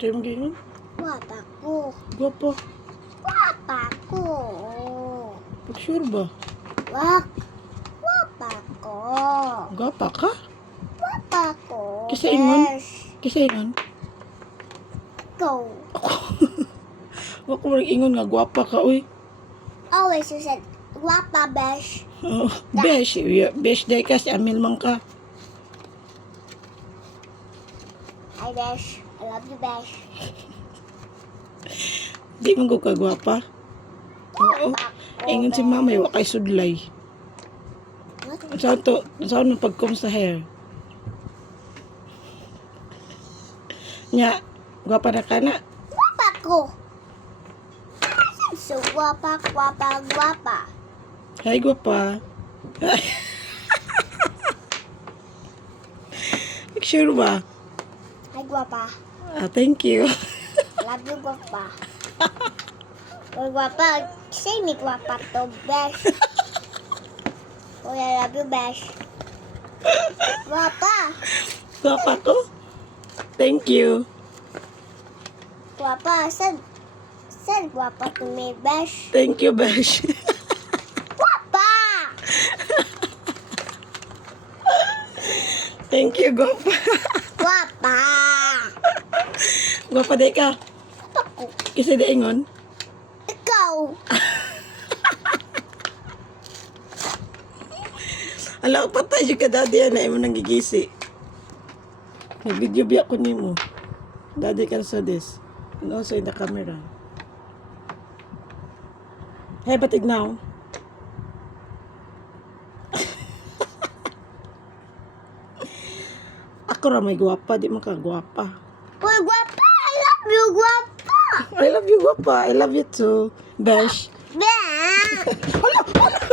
Tayo mag-ingon. Guwapa ko. Gwapa. Guwapa ko. Sure ba? Guwapa ko. Gwapa ka? Guwapa ko. Kisa ingon? Besh. Kisa ingon? Go. Wa ko rin ingon nga gwapa ka, uy. Always you said, guwapa, besh. Oh, besh. Besh day ka, si Amil man ka. Hi, besh. I love you, besh. Di man ko ka gwapa. Oo. Ingon si mama, wa kay sudlay. What? Saan mo pagkom sa hair? Nya, gwapa na ka na. Guwapa ko. So, guwapa, guwapa, guwapa. Hi, gwapa. Sure ba? Hi, guwapa. Thank you. Love you, guwapa. Uy, guwapa. Say me, guwapa to, besh. Uy, I love you, besh. Guwapa. Gwapa ko? Thank you. Guwapa. Said guwapa to me, besh. Thank you, Besh. Guwapa! Thank you, gwapa. Guwapa! Gwapa day ka. Guwapa ko. Isa di ingon. Ikaw. Ala, patay siya ka dadi na imo nang gigisi. Nag-video biya ko nimo. Dadi ka sa this. And also in the camera. Hey, batig now. Ako ra may gwapa, di man ka gwapa. Uy, guwapa! I love you, guwapa! I love you, gwapa. I love you too. Besh. Besh! Hala, hala.